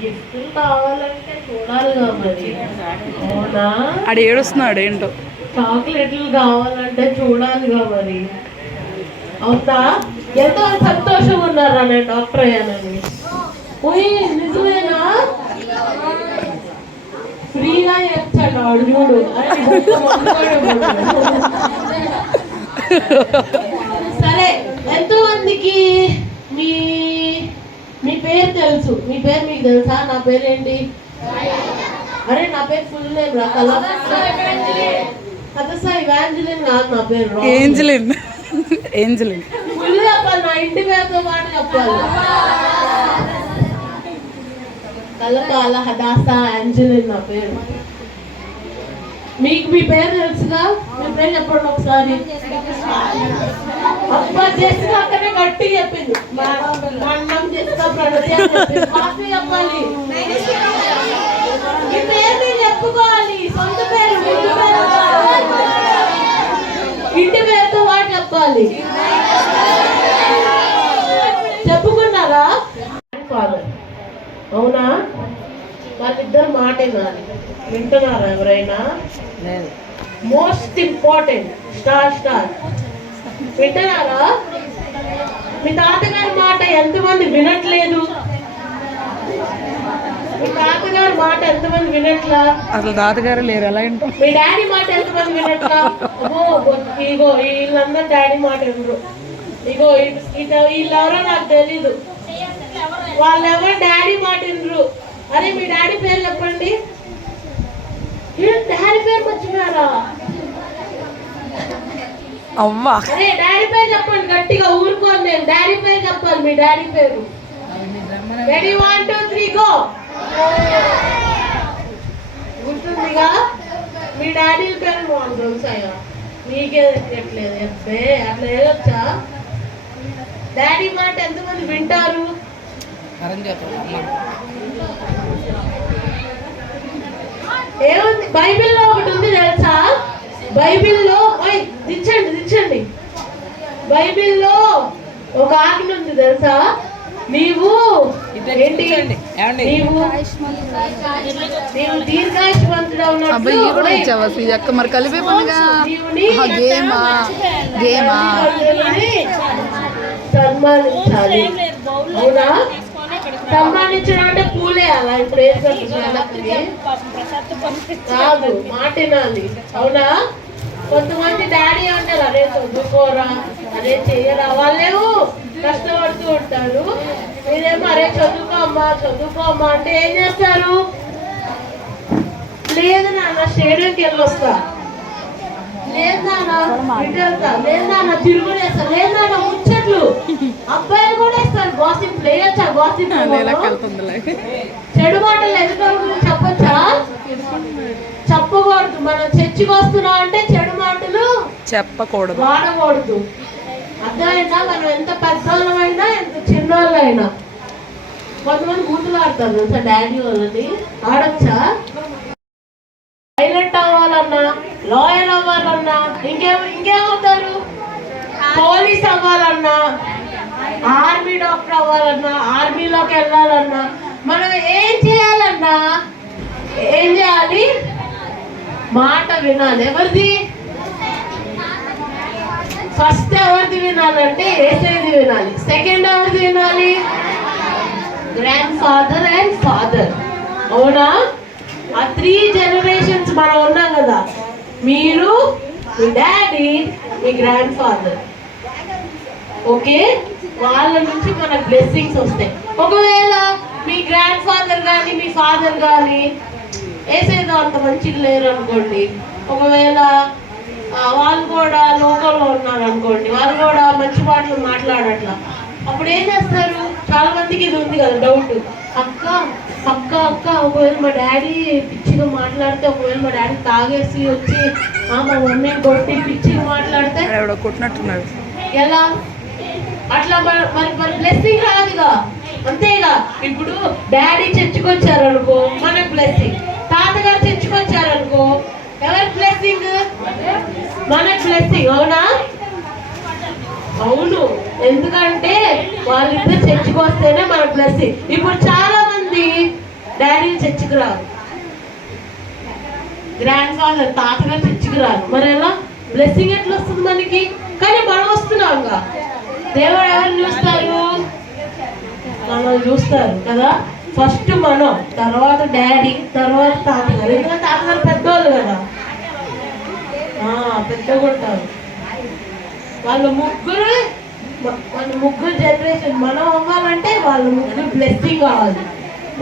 గిఫ్ట్లు కావాలంటే చూడాలిగా మరి. అవునా, ఆడు ఏడుస్తున్నాడు ఏంటో. చాక్లెట్లు కావాలంటే చూడాలిగా మరి. అవుతా ఎంతో సంతోషంగా ఉన్నారా నేను డాక్టర్ అయ్యానని. నిజమేనా? ఫ్రీగా ఇచ్చాడు వాడు చూడు. సరే, ఎంతో మందికి మీ మీ పేరు తెలుసు. మీ పేరు మీకు తెలుసా? నా పేరేంటి? అరే నా పేరు ఫుల్ నేమ్ రా కదా సార్, ఇవాంజలిన్ కాదు నా పేరు. ఏంజలిన్. ఏంజలిన్ ఫుల్ చెప్పాలి, నా ఇంటి పేరుతో పాటు చెప్పాలి. కలకాల హదాసా ఏంజలిన్ నా పేరు. మీకు మీ పేరు తెలుసుగా? మీ పేరు చెప్పండి ఒకసారి. అబ్బా చేసిన అక్కడే గట్టి చెప్పింది. మన్నం చేస్తా ప్రణతి అని చెప్పింది. ఫాస్ట్ చెప్పాలి. మీ పేరు చెప్పుకోవాలి. సొంత పేరు, ఇంటి పేరు, ఇంటి పేరుతో వాడు చెప్పాలి. చెప్పుకున్నారా? ఫాదర్. అవునా? వాళ్ళిద్దరు మాట వింటున్నారా ఎవరైనా? మోస్ట్ ఇంపార్టెంట్ స్టార్ వింటున్నారా? మీ తాతగారి మాట ఎంతమంది వినట్లేదు? మీ తాతగారి మాట ఎంతమంది వినట్లా? అసలు తాతగారు లేరు. ఎలా వింటాం? మీ డాడీ మాట ఎంతమంది వినట్లా? ఇగో వీళ్ళందరూ డాడీ మాట వినరు. ఇగో వీళ్ళెవరో నాకు తెలీదు. వాళ్ళెవరో డాడీ మాట వినరు. అరే మీ డాడీ పేరు చెప్పండి. డాడీ పేరు మర్చిపోయారా? అవ్వా, అరే డాడీ పేరు చెప్పండి గట్టిగా. ఊరుకోండి, నేను డాడీ పేరు చెప్పాలి. మీ డాడీ పేరు. Ready 1 2 3 go. గుర్తుందిగా? మీ డాడీ పేరు బాగుంది తెలుసాయా? మీకే ఎట్లేదు చెప్పే. అట్లా ఏదొచ్చా? డాడీ మాట ఎంతమంది వింటారు? ఏముంది బైబిల్లో ఒకటి ఉంది తెలుసా? బైబిల్లో దించండి. బైబిల్లో ఒక ఆజ్ఞ ఉంది తెలుసా? నీవు దీర్ఘాయుష్మంతుడు మరి కలిపే పనిగా సన్మానించాలి. అవునా? సన్మానించడం అంటే పూలేయాలా? ఇప్పుడు కాదు, మాటినాలి. అవునా? కొంతమంది డాడీ అంటారు అరే చదువుకోరా, అరే చెయ్యరా. వాళ్ళేమో కష్టపడుతూ ఉంటారు. మీరేమో అరే చదువుకోమ్మా అంటే ఏం చేస్తారు? లేదు నాన్న స్టేడియంకి వెళ్ళొస్తా, లేదు నాన్న ఇటు వెళ్తా, లేదు నాన్న తిరుగులేస్తా, లేదు నాన్న ముచ్చట్లు. అబ్బాయిలు కూడా ఇస్తారు. గాసిప్ వేయొచ్చా? గాసిప్ చెడు మాటలు ఎదుటి చెప్పొచ్చా? చెప్పకూడదు. మనం చర్చికి వస్తున్నాం అంటే చెడు మాటలు చెప్పకూడదు, వాడకూడదు. అర్థమైనా? మనం ఎంత పెద్దవాళ్ళమైనా ఎంత చిన్నవాళ్ళైనా. కొంతమంది బూతులు ఆడతారు తెలుసా డాడీ వాళ్ళని. ఆడొచ్చా? పైలట్ అవ్వాలన్నా, లాయర్ అవ్వాలన్నా, ఇంకేమవుతారు? పోలీస్ అవ్వాలన్నా, ఆర్మీ డాక్టర్ అవ్వాలన్నా, ఆర్మీలోకి వెళ్ళాలన్నా, మనం ఏం చేయాలన్నా ఏం చేయాలి? మాట వినాలి. ఎవరిది? ఫస్ట్ ఎవరిది వినాలంటే యేసయ్యది వినాలి. సెకండ్ ఎవరిది వినాలి? Grand father and father. అవునా? ఆ 3 జనరేషన్స్ మనం ఉన్నాం కదా. మీరు, మీ డాడీ, మీ గ్రాండ్ ఫాదర్. ఓకే, వాళ్ళ నుంచి మనకు బ్లెస్సింగ్స్ వస్తాయి. ఒకవేళ మీ గ్రాండ్ ఫాదర్ కానీ మీ ఫాదర్ కానీ వేసేదో అంత మంచిగా లేరు అనుకోండి, ఒకవేళ వాళ్ళు కూడా లోకల్లో ఉన్నారు అనుకోండి, వాళ్ళు కూడా మంచి మాటలు మాట్లాడట్లా, అప్పుడు ఏం చేస్తారు? చాలా మందికి ఇది ఉంది కదా డౌట్. అక్క ఒకవేళ మా డాడీ పిచ్చిగా మాట్లాడితే, ఒకవేళ మా డాడీ తాగేసి వచ్చి మా మమ్మీ కొట్టి పిచ్చిగా మాట్లాడితే కొట్టినట్టున్నాడు ఎలా? అట్లా మరి బ్లెస్సింగ్ రాదుగా. అంతేగా. ఇప్పుడు డాడీ చర్చికి వచ్చారనుకో మనకు బ్లెస్సింగ్, తాతగారు చర్చికి వచ్చారనుకో ఎవరి బ్లెస్సింగ్? మనకు బ్లెస్సింగ్. అవునా? అవును, ఎందుకంటే వాళ్ళిద్దరు చర్చికి వస్తేనే మన బ్లెస్సింగ్. ఇప్పుడు చాలా మంది డాడీని చర్చికి రారు, గ్రాండ్ ఫాదర్ తాతగారు చర్చికి రారు. మరి ఎలా బ్లెస్సింగ్ ఎట్లా వస్తుంది మనకి? కానీ మనం వస్తున్నాంగా. దేవుడు ఎవరిని చూస్తారు? మనం చూస్తారు కదా. ఫస్ట్ మనం, తర్వాత డాడీ, తర్వాత తాతగారు. ఎందుకంటే తాతగారు పెద్దవాళ్ళు కదా, పెద్దగా ఉంటారు. వాళ్ళ ముగ్గురు జనరేషన్ మనం అవ్వాలంటే వాళ్ళ ముగ్గురు బ్లెస్సింగ్ కావాలి,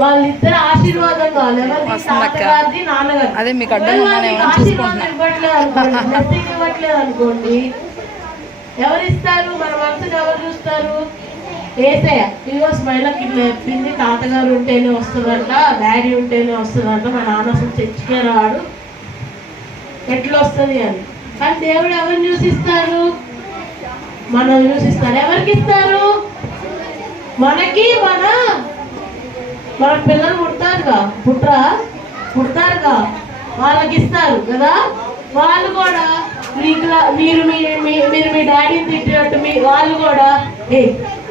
వాళ్ళిద్దరు ఆశీర్వాదం కావాలి. ఎవరికి? తాతగారిది, నాన్నగారు. అదే మీకు ఆశీర్వాదం ఇవ్వట్లేదు అనుకోండి, బ్లెస్సింగ్ ఇవ్వట్లేదు అనుకోండి, ఎవరిస్తారు? మన మనసుని ఎవరు చూస్తారు? ఏసయ్య. ఇదిగో స్మైలకి ఇట్లా చెప్పింది, తాతగారు ఉంటేనే వస్తుందంట, డాడీ ఉంటేనే వస్తుందంట, మా నాన్న అసలు చర్చికే రాడు, ఎట్లా వస్తుంది అని. కానీ దేవుడు ఎవరిని చూసిస్తారు? మనం చూసిస్తారు. ఎవరికి ఇస్తారు? మనకి మన పిల్లలు పుడతారుగా వాళ్ళకి ఇస్తారు కదా. వాళ్ళు కూడా మీరు మీ డాడీని తిట్టినట్టు వాళ్ళు కూడా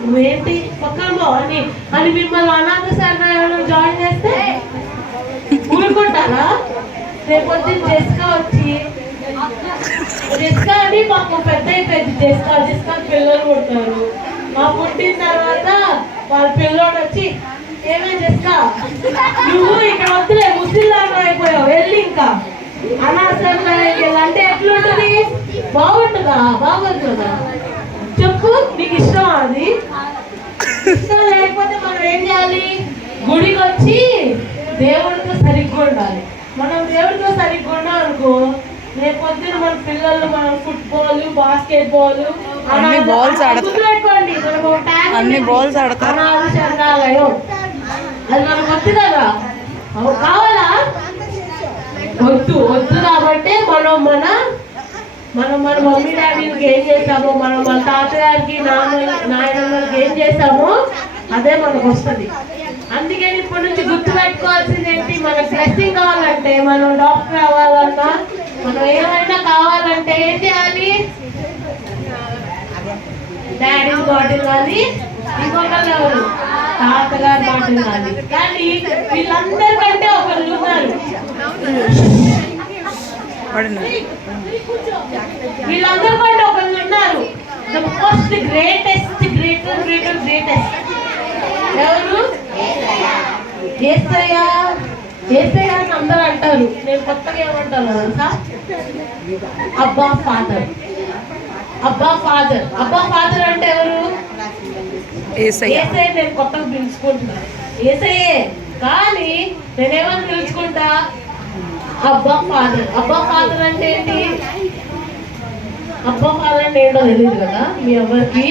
నువ్వేంటి పక్కన అని మిమ్మల్ని అనాథ శరణాలయంలో జాయిన్ చేస్తే ఊరుకుంటారా? రేపొద్దున జెస్కా వచ్చి, జెస్కా అని పాపం పెద్ద అయిపోయింది, జెస్కా పిల్లలు పుడతారు. పుట్టిన తర్వాత వాళ్ళ పిల్లోడు వచ్చి, ఏమే జెస్కా నువ్వు ఇక్కడ వద్దులే, ముస్లింలాగా అయిపోయావు, వెళ్ళి ఇంకా అనాథాలయానికి అంటే ఎట్లుంటది? బాగుంటుందా? బాగోదు కదా. చెప్పు, నీకు ఇష్టం? అది ఇష్టం లేకపోతే మనం ఏం చేయాలి? గుడికి వచ్చి దేవుడితో సరిగ్గా ఉండాలి. మనం దేవుడితో సరిగ్గా ఉన్నాం అనుకో, రేపొద్దున మన పిల్లలు మనం ఫుట్బాల్, బాస్కెట్ బాల్, అన్ని బాల్స్ పెట్టుకోండి. అన్ని బాల్స్ ఆడతారు. అనాథ శరణాలయం అది మనకు వద్దు కదా. కావాలా? వద్దు కాబట్టి మనం మన మమ్మీ డాడీకి ఏం చేస్తామో, మనం మన తాతగారికి, నాయనమ్మకి ఏం చేస్తామో అదే మనకు వస్తుంది. అందుకని ఇప్పటి నుంచి గుర్తు పెట్టుకోవాల్సింది ఏంటి? మనకు బ్లెస్సింగ్ కావాలంటే, మనం డాక్టర్ అవ్వాలన్నా, మనం ఏమైనా కావాలంటే ఏం చేయాలి? డాడీ మాట వినాలి, ఇంకొకళ్ళు ఎవరు? తాతగారి మాట వినాలి. కానీ వీళ్ళందరికంటే ఒకళ్ళు ఉన్నారు, వీళ్ళందరికంటే ఒకళ్ళు ఉన్నారు. ద మోస్ట్ గ్రేటెస్ట్ ఎవరు? యేసయ్య. యేసయ్య అని అందరూ అంటారు. నేను కొత్తగా ఏమంటాను తెలుసా? అబ్బా ఫాదర్. అబ్బా ఫాదర్ అంటే ఎవరు? యేసయ్య. నేను కొత్తగా పిలుచుకుంటున్నాను యేసయ్యే, కానీ నేనేమని పిలుచుకుంటా? అబ్బా ఫాదర్ అంటే ఏంటి? అబ్బా ఫాదర్ అంటే ఏంటో తెలియదు కదా మీ ఎవరికి.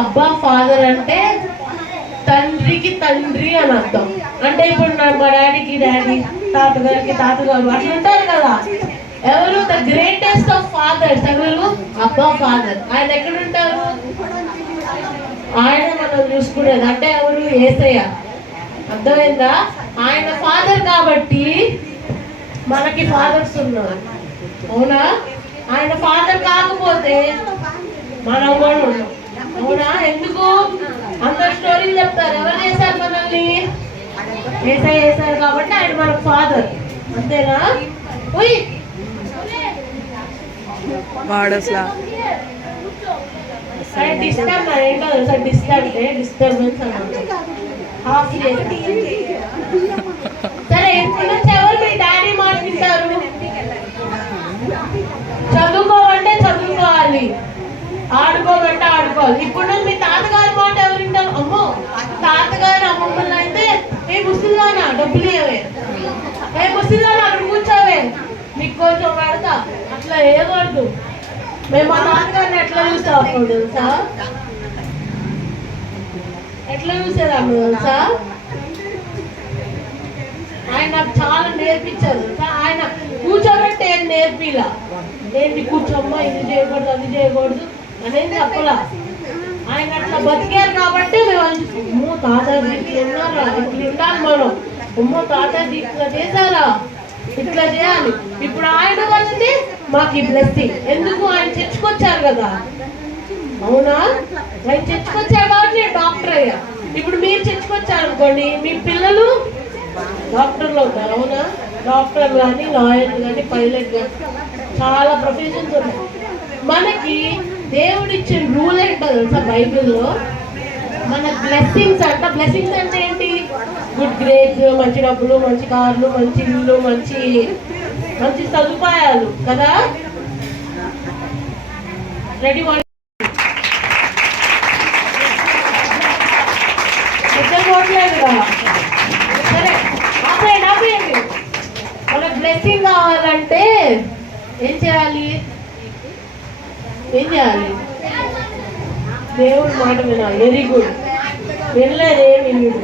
అబ్బా ఫాదర్ అంటే తండ్రికి తండ్రి అని అర్థం. అంటే ఇప్పుడు మా డాడీకి డాడీ, తాతగారికి తాతగారు అట్లా ఉంటారు కదా. ఎవరు? ద గ్రేటెస్ట్ ఆఫ్ ఫాదర్స్ ఎవరు? అబ్బా ఫాదర్. ఆయన ఎక్కడుంటారు? ఆయన మనం చూసుకునేది. అంటే ఎవరు? యేసయ్య. అర్థమైందా? ఆయన ఫాదర్ కాబట్టి మనకి ఫాదర్స్ ఉన్నారు, అవునా? ఆయన ఫాదర్ కాకపోతే మనం కూడా ఉన్నాం, అవునా? ఎందుకు? అందరు స్టోరీలు చెప్తారు. ఎవరు చేశారు మనల్ని? యేసయ్య చేశారు కాబట్టి ఆయన మనకు ఫాదర్, అంతేనా? డిస్టర్బ్ ఏంటో తెలుసా? డిస్టర్బెన్స్ అన్నమాట. సరే, ఇప్పుడు నుంచి ఎవరు మీ డాడీ మాట వింటారు? చదువుకోమంటే చదువుకోవాలి, ఆడుకోమంటే ఆడుకోవాలి. ఇప్పుడు నుంచి మీ తాతగారి మాట ఎవరు వింటారు? అమ్మో, తాతగారు అమ్మమ్మలు అయితే ఏ ముసలిదానా డబ్బులు ఇవ్వే, ఏ ముసలిదానా అక్కడ కూర్చోవే, మీకు కొంచెం పెడతా, అట్లా ఏదొద్దు. మేము మా తాతగారిని ఎట్లా చూస్తాం అప్పుడు తెలుసా? ఎట్లా చూసేదాము తెలుసా? ఆయన నాకు చాలా నేర్పించారు. ఆయన కూర్చోబెట్టి ఏం నేర్పిలా, ఏంటి కూర్చోమ్మా, ఇది చేయకూడదు అది చేయకూడదు అనేది చెప్పలా. ఆయన అట్లా బతికారు కాబట్టి మేము తాతాజీ ఇట్లా ఉన్నారా, ఇట్లా ఉండాలి మనం, అమ్మో తాతాజీ ఇట్లా చేశారా, ఇట్లా చేయాలి. ఇప్పుడు ఆయన వస్తే మాకు ఈ బ్లెస్సింగ్. ఎందుకు? ఆయన చర్చకొచ్చారు కదా, అవునా? నేను చర్చకొచ్చాను కాబట్టి నేను డాక్టర్ అయ్యా. ఇప్పుడు మీరు చర్చకొచ్చారు అనుకోండి, మీ పిల్లలు డాక్టర్లు అవుతారు. అవునా? డాక్టర్ కానీ, లాయర్ కానీ, పైలట్ కానీ, చాలా ప్రొఫెషన్స్ ఉన్నాయి. మనకి దేవుడిచ్చిన రూల్ ఏంటో తెలుసా బైబిల్లో? మన బ్లెస్సింగ్స్ అంట. బ్లెస్సింగ్స్ అంటే ఏంటి? గుడ్ గ్రేడ్స్, మంచి డబ్బులు, మంచి కార్లు, మంచి ఇల్లు, మంచి మంచి సదుపాయాలు కదా. రెడీ పోవట్లేదు కదా. సరే ఆపేయండి ఆపేయండి. మనకు బ్లెస్సింగ్ కావాలంటే ఏం చేయాలి? ఏం చేయాలి? దేవుడి మాట వినాలి. Very good. వినలేదేమి మీరు.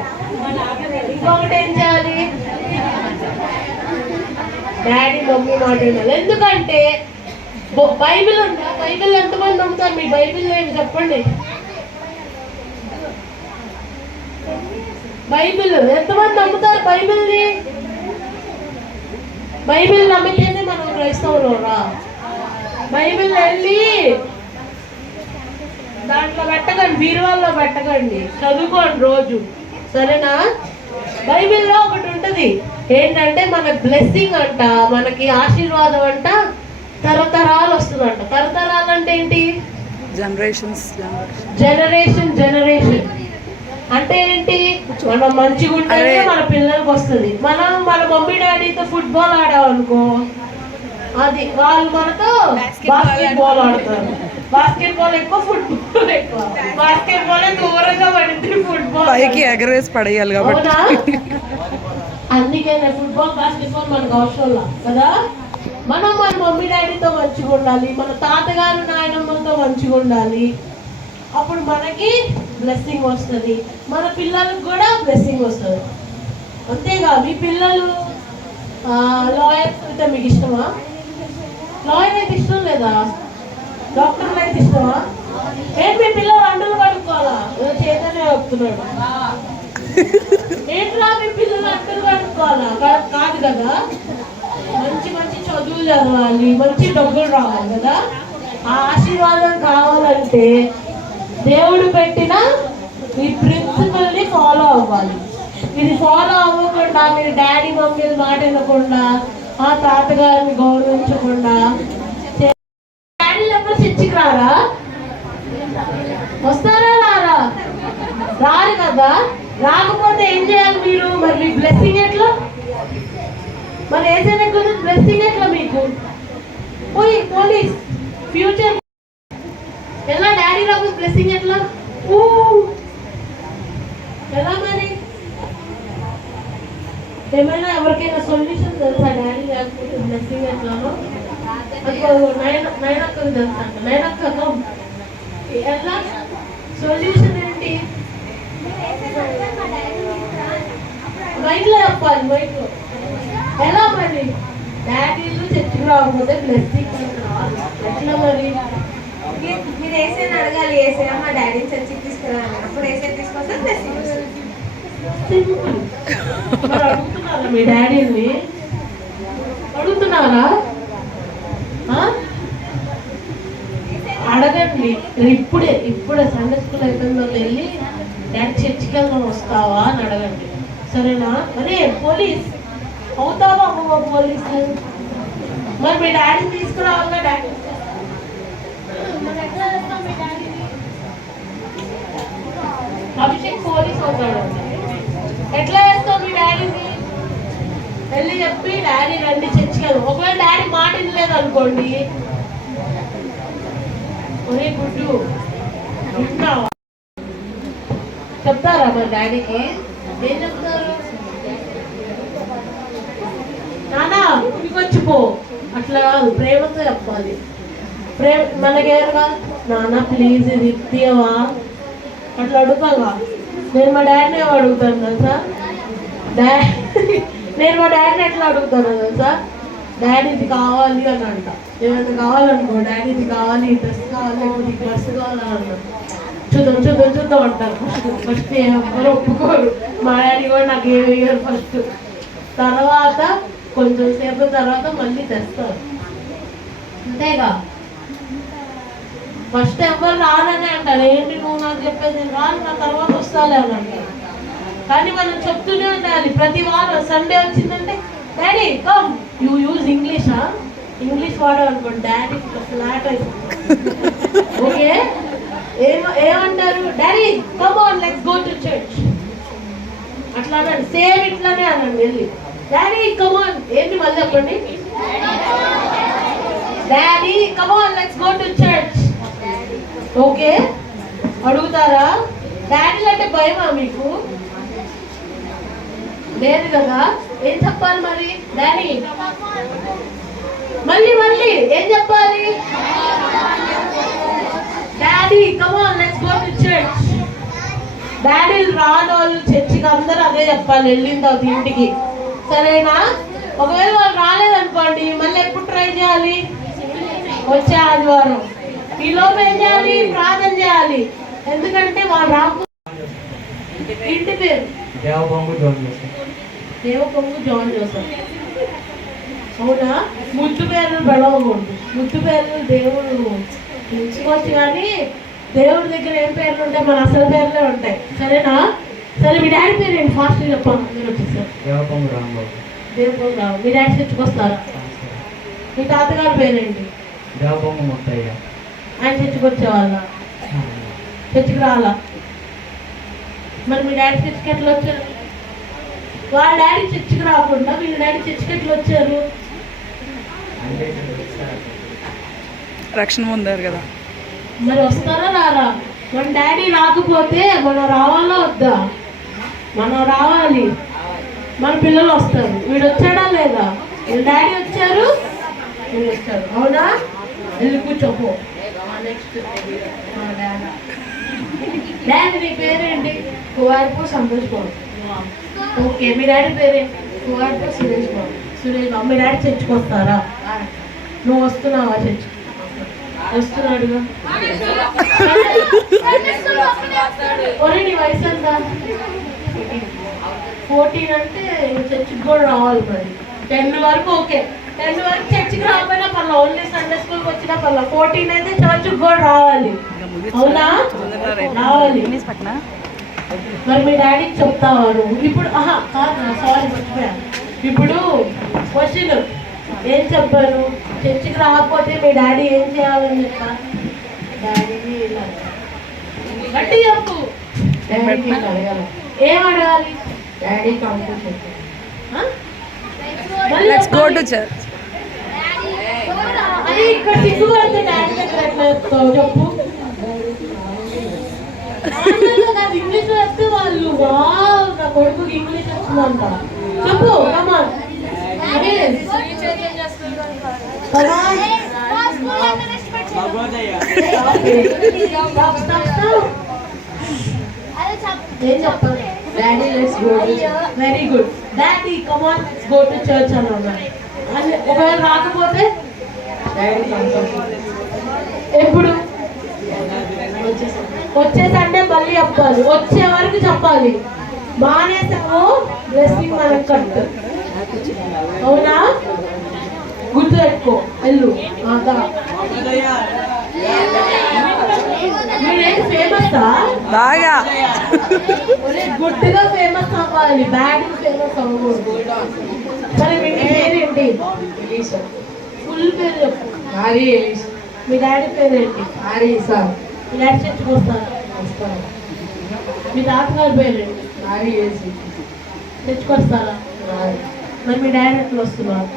ఇంకొకటి ఏం చేయాలి? డాడీ మమ్మీ మాట వినాలి. ఎందుకంటే బైబిల్ ఉందా? బైబిల్ ఎంతమంది నమ్ముతారు? మీ బైబిల్ ఏమి చెప్పండి. బైబిల్ ఎంతమంది నమ్ముతారు? బైబిల్ని బైబిల్ నమ్మితేనే మనం క్రైస్తవులు రా. బైబిల్ వెళ్ళి దాంట్లో పెట్టకండి, బీరువాల్లో పెట్టకండి, చదువుకోండి రోజు. సరేనా? బైబిల్లో ఒకటి ఉంటుంది ఏంటంటే మన బ్లెస్సింగ్ అంట, మనకి ఆశీర్వాదం అంట తరతరాలు వస్తుందంట. తరతరాలు అంటే ఏంటి? జనరేషన్స్. జనరేషన్ జనరేషన్ అంటే ఏంటి? మనం మంచిగా ఉంటేనే మన పిల్లలకు వస్తుంది. మనం మన మమ్మీ డాడీతో ఫుట్బాల్ ఆడామనుకో, అది వాళ్ళు మనతో బాస్కెట్ బాల్ ఆడతారు. బాస్కెట్ బాల్ ఎక్కువ, ఫుట్బాల్ ఎక్కువ. బాస్కెట్ బాల్ దూరంగా పడింది, ఫుట్బాల్ పైకి ఎగరేసి పడేయాలి కాబట్టి. అందుకే ఫుట్బాల్ బాస్కెట్ బాల్ మనకు అవసరం కదా. మనం మన మమ్మీ డాడీతో మంచిగా ఉండాలి, మన తాతగారు నాయనమ్మలతో మంచిగా ఉండాలి. అప్పుడు మనకి బ్లెస్సింగ్ వస్తుంది, మన పిల్లలకు కూడా బ్లెస్సింగ్ వస్తుంది. అంతేగా మీ పిల్లలు లాయర్స్ అయితే మీకు ఇష్టమా? లాయర్ అయితే ఇష్టం లేదా? డాక్టర్లు అయితే ఇష్టమా? ఏంటి మీ పిల్లలు అండలు కడుక్కోవాలా? చేతనే వస్తున్నాడు. ఏంట్రా మీ పిల్లలు అండలు కడుక్కోవాలా? కాదు కదా. మంచి మంచి చదువులు చదవాలి, మంచి డబ్బులు రావాలి కదా. ఆ ఆశీర్వాదం కావాలంటే దేవుడు పెట్టిన ఈ ప్రిన్సిపల్ని ఫాలో అవ్వాలి. ఇది ఫాలో అవ్వకుండా మీరు డాడీ మమ్మీని మాట వినకుండా, ఆ తాతగారిని గౌరవించకుండా, డాడీ ఎప్పుడు చర్చికి రారా? వస్తారా రారా? రారు కదా. రాకపోతే ఏం చేయాలి మీరు? మరి మీ బ్లెస్సింగ్ ఎట్లా? మరి ఏదైనా బ్లెస్సింగ్ ఎట్లా మీకు? పోయి పోలీస్ ఫ్యూచర్ ఎలా? డాడీ రాకపోతే బ్లెస్సింగ్ ఎట్లా? ఎలా మరి? ఏమైనా ఎవరికైనా సొల్యూషన్ తెలుసా? డాడీ లేకపోతే బ్లెస్సింగ్ ఎట్లానో నైనక్కకు తెలుసా? నైనక్కకు ఎలా సొల్యూషన్ ఏంటి? బయటలో చెప్పాలి. బయటలో ఎలా మరి? డాడీలు చర్చికి రాకపోతే బ్లెస్సింగ్ ఎట్లా మరి? మీరు ఏసైనా అడగాలి, ఏసైనా మా డాడీ చర్చికి తీసుకురాలి, అప్పుడు ఏసై తీసుకొస్తే బ్లెస్సింగ్ వస్తుంది. అడుగుతున్నారా మీ డాడీని? అడుగుతున్నారా? అడగండి. ఇప్పుడే సండే స్కూల్ అయిపోయిందో వెళ్ళి డాడీ చర్చికి వెళ్దాం వస్తావా అని అడగండి. సరేనా? అరే పోలీస్ అవుతావా అమ్మ? పోలీసు మరి మీ డాడీని తీసుకురావాలా? డాడీ అభిషేక్ పోలీస్ అవుతాడు. ఎట్లా చేస్తావు మీ డాడీని? వెళ్ళి చెప్పి డాడీ రండి చర్చికి వెళ్దాం. ఒకవేళ డాడీ మాట వినలేదు అనుకోండి, ఒరే గుడ్డు వింటావా చెప్తారా మరి డాడీకి? ఏం చెప్తారు? నానా ఇంకొచ్చిపో అట్లా ప్రేమతో చెప్పాలి. ప్రేమ మనకేం కాదు. నాన్న ప్లీజ్ ఇది ఇప్పియవా అట్లా అడుగుతాగా. నేను మా డాడీని అడుగుతాను తెలుసా. నేను మా డాడీని ఎట్లా అడుగుతాను తెలుసా? డాడీ ఇది కావాలి అని అంట. ఏమైనా కావాలనుకో, డాడీ ఇది కావాలి, డ్రెస్ కావాలి, లేకపోతే డ్రెస్ కావాలని అంట. చూద్దాం అంటారు. ఫస్ట్ ఎవరు ఒప్పుకోరు. మా డాడీ కూడా నాకు ఏమి వేయరు ఫస్ట్. తర్వాత కొంచెం సేపు తర్వాత మళ్ళీ తెస్తారు. అంతేగా. ఫస్ట్ ఎవరు రానని అంటారు. ఏంటి నువ్వు నాకు చెప్పేది, నేను రాను, నా తర్వాత వస్తాలే అని అంటారు. కానీ మనం చెప్తూనే ఉండాలి. ప్రతి వారం సండే వచ్చిందంటే డాడీ కమ్, యూ యూజ్ ఇంగ్లీషా, ఇంగ్లీష్ వాడు అనుకోండి డాడీ ఫ్లాట్ అయిపోతుంది. ఓకే, ఏమంటారు, daddy come on let's go to church అట్లా అనండి. సేమ్ ఇట్లానే అనండి వెళ్ళి, డాడీ కమ్ ఆన్, ఏంటి మళ్ళీ చెప్పండి, daddy come on let's go to church. Okay, అడుగుతారా? డాడీలు అంటే భయమా మీకు? లేదు కదా. ఏం చెప్పాలి మరి? డాడీ మళ్ళీ మళ్ళీ ఏం చెప్పాలి? Daddy come on let's go to church. డాడీలు రాని వాళ్ళు చర్చికి అందరూ అదే చెప్పాలి వెళ్ళిన తర్వాత ఇంటికి, సరేనా? ఒకవేళ వాళ్ళు రాలేదనుకోండి, మళ్ళీ ఎప్పుడు ట్రై చేయాలి? వచ్చే ఆదివారం. ఈలోపు ఏం చేయాలి? ప్రార్థన చేయాలి. ఎందుకంటే వాళ్ళు రాకు. ఇంటి పేరు దేవకొంగు జాన్ జోసెఫ్. అవునా? ముద్దు పేర్లు పిలవకూడదు. ముద్దు పేర్లు దేవుడు ఎంచుకోవచ్చు, కానీ దేవుడి దగ్గర ఏం పేర్లు ఉంటాయి? మన అసలు పేర్లే ఉంటాయి, సరేనా? సరే, మీ డాడీ పేరు ఏంటి? ఫాస్ట్ చెప్పాను. మీరు వచ్చేసారు. దేవకొంగు రావు. మీ డాడీ చర్చకొస్తారా? మీ తాతగారి పేరేంటి? దేవకొంగు ముత్తయ్య. ఆయన చర్చకు వచ్చేవాళ్ళ? చర్చకు రావాలా? మరి మీ డాడీ చర్చకి ఎట్లా వచ్చారు? వాళ్ళ డాడీ చర్చకి రాకుండా మీ డాడీ చర్చకి ఎట్లా వచ్చారు? రక్షణ పొందారు కదా. మరి వస్తారా రారా? మన డాడీ రాకపోతే మనం రావాలా వద్దా? మనం రావాలి, మన పిల్లలు వస్తారు. వీడు వచ్చాడా లేదా? వీళ్ళ డాడీ వచ్చారు, వీళ్ళు వచ్చారు. అవునా? వెళ్ళి కూర్చోపో. నెక్స్ట్ డాడీ నీ పేరేంటి? కువారిపో సంతోష్ బాబు. ఓకే, మీ డాడీ పేరేంటి? కువారిపో సురేష్ బాబు. సురేష్ బాబు. మీ డాడీ చర్చకు వస్తారా? నువ్వు వస్తున్నావా చర్చ? వస్తున్నాడుగా. ఒరే నీ వయసు ఎంత? 14 అంటే చర్చికి కూడా రావాలి. మరి 10 వరకు ఓకే. 10 వరకు చర్చికి రాకపోయినా పర్లా, ఓన్లీ సండే స్కూల్కి వచ్చినా పర్లా. 14 అయితే చర్చికి కూడా రావాలి. అవునా? రావాలి. మరి మీ డాడీకి చెప్తావా నువ్వు? ఇప్పుడు కాదు, సారీ మర్చిపోయా. ఇప్పుడు క్వశ్చన్ ఏం చెప్పాను? చర్చికి రాకపోతే మీ డాడీ ఏం చేయాలని చెప్పా? డాడీని గట్టి చెప్పు. డాడీకి అడగాలి. ఏం అడగాలి? డాడీ కంప్యూటర్ చెప్పు. Let's go to church. అది ఇక్కడ సిగ్గుపడితే డాడీ దగ్గర ఎట్లా చెప్తావు చెప్పు? ఇంగ్లీష్ వస్తే వాళ్ళు వావ్ నా కొడుకుకి ఇంగ్లీష్ వస్తుందంట చెప్పు. కమాన్ ఏం చెప్పాలి? Daddy let's go to church. Very good. Daddy come on let's go to church అని అన్నారు. ఒకవేళ రాకపోతే ఎప్పుడు? వచ్చే సండే మళ్ళీ చెప్పాలి. వచ్చే వరకు చెప్పాలి. మానేసాము బ్లెస్సింగ్ మనం కట్. అవునా? గుర్తు పెట్టుకో. వెళ్ళు. మీరేం ఫేమసా? బాగా గుడ్డుగా ఫేమస్ అవ్వాలి, బ్యాడ్ ఫేమస్ అవ్వకూడదు. మరి మీ పేరేంటి? ఫుల్ పేరు చెప్పు. మీ డాడీ పేరేంటి? మీ డాడీ చర్చకు వస్తారా? మీ తాతగారి పేరేంటి? చర్చకు వస్తారా? మరి మీ డాడీ ఎట్లా వస్తున్నారు?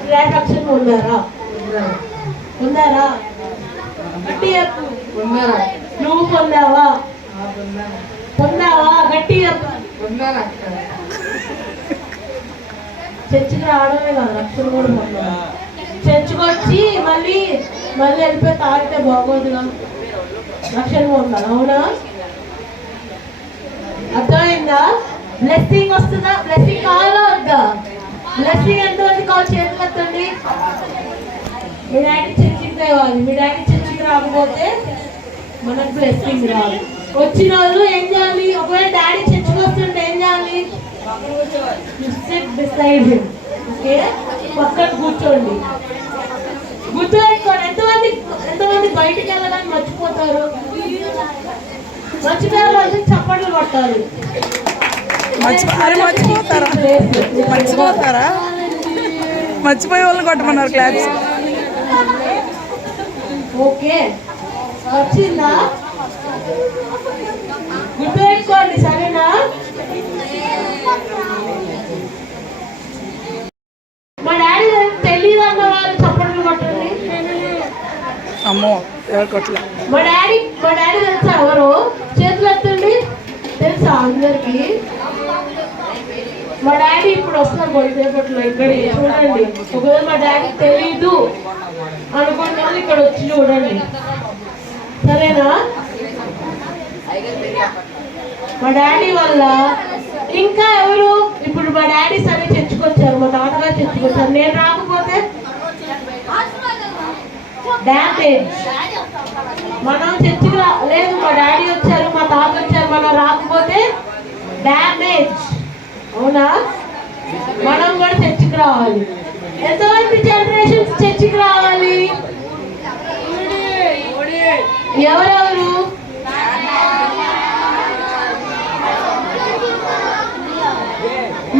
మీ డాడీ రక్షణ పొందారా? గట్టి చెప్పు. నువ్వు పొందావా? గట్టి చెప్పు. చర్చికి రావడమే కాదు, రక్షణ కూడా పొందాలి. చర్చికి వచ్చి మళ్ళీ వెళ్ళిపోయి తాగితే బాగోదుగా. రక్షణ పొందాలి. అవునా? అర్థమైందా? బ్లెస్సింగ్ వస్తుందా? బ్లెస్సింగ్ కావాలా వద్దా? బ్లెస్సింగ్ ఎంతమంది కావాలి? చేతులు ఎత్తండి. మీ డాడీ చర్చికి తేవాలి. మీ డాడీ చర్చికి రాకపోతే మనకు బ్లెస్సింగ్ రాదు. వచ్చిన వాళ్ళు ఏం చేయాలి? ఒకవేళ డాడీ చర్చికి వస్తుంటే ఏం చేయాలి? SIT beside him. ఓకే, పక్కన కూర్చోండి. గుర్తుపెట్టుకోండి. ఎంతమంది ఎంతమంది బయటికి వెళ్ళడానికి మర్చిపోతారు? మర్చిపోయారు వాళ్ళకి చప్పట్లు కొట్టాలి. మర్చిపోతారా? మర్చిపోయే వాళ్ళని కొట్టమన్నారు క్లాప్స్. ఓకే, వచ్చిందా? గుర్తుపెట్టుకోండి, సరేనా? మా డాడీ తెలియదు అన్న వాళ్ళు చప్పట్లు కొట్టండి. అమ్మో ఎవరు కొట్టలే. మా డాడీ తెలుసా? ఎవరు చేతులు ఎత్తండి. తెలుసా అందరికి? మా డాడీ ఇప్పుడు వస్తారు కొద్దిసేపట్లో. ఇక్కడ చూడండి, ఒకవేళ మా డాడీ తెలీదు అనుకున్న వాళ్ళు ఇక్కడ వచ్చి చూడండి, సరేనా? మా డాడీ వల్ల ఇంకా ఎవరు? ఇప్పుడు మా డాడీ సరే చర్చకొచ్చారు, మా తాతగారు చర్చకొచ్చారు. నేను రాకపోతే డ్యామేజ్. మనం చర్చికి లేదు, మా డాడీ వచ్చారు, మా తాత వచ్చారు, మనం రాకపోతే డ్యామేజ్. అవునా? మనం కూడా చర్చికి రావాలి. ఎంతమంది జనరేషన్స్ చర్చికి రావాలి? ఎవరెవరు?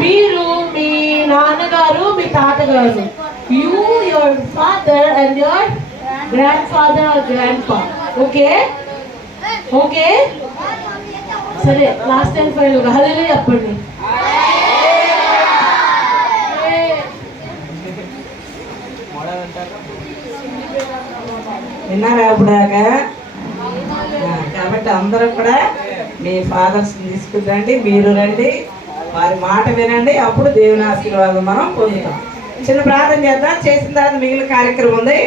మీరు, మీ నాన్నగారు, మీ తాతగారు. You, your father and your grand father or grand ఫా. ఓకే ఓకే, సరే. లాస్ట్ టైం ఫైనల్ హల్లెలూయా చెప్పండి. విన్నారా ఇప్పుడాక? కాబట్టి అందరూ కూడా మీ ఫాదర్స్ తీసుకురండి, మీరు రండి, వారి మాట వినండి, అప్పుడు దేవుని ఆశీర్వాదం మనం పొందుతాం. చిన్న ప్రార్థన చేద్దాం, చేసిన తర్వాత మిగిలిన కార్యక్రమం ఉంది.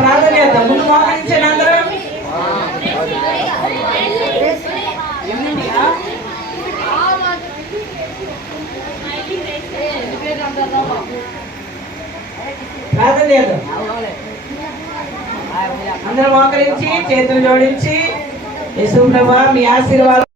ప్రార్థన చేద్దాం. ముందు మోకరించండి అందరూ. ప్రార్థన చేద్దాం. అందరూ మోకరించి చేతులు జోడించి, యేసు ప్రభువా మీ ఆశీర్వాదం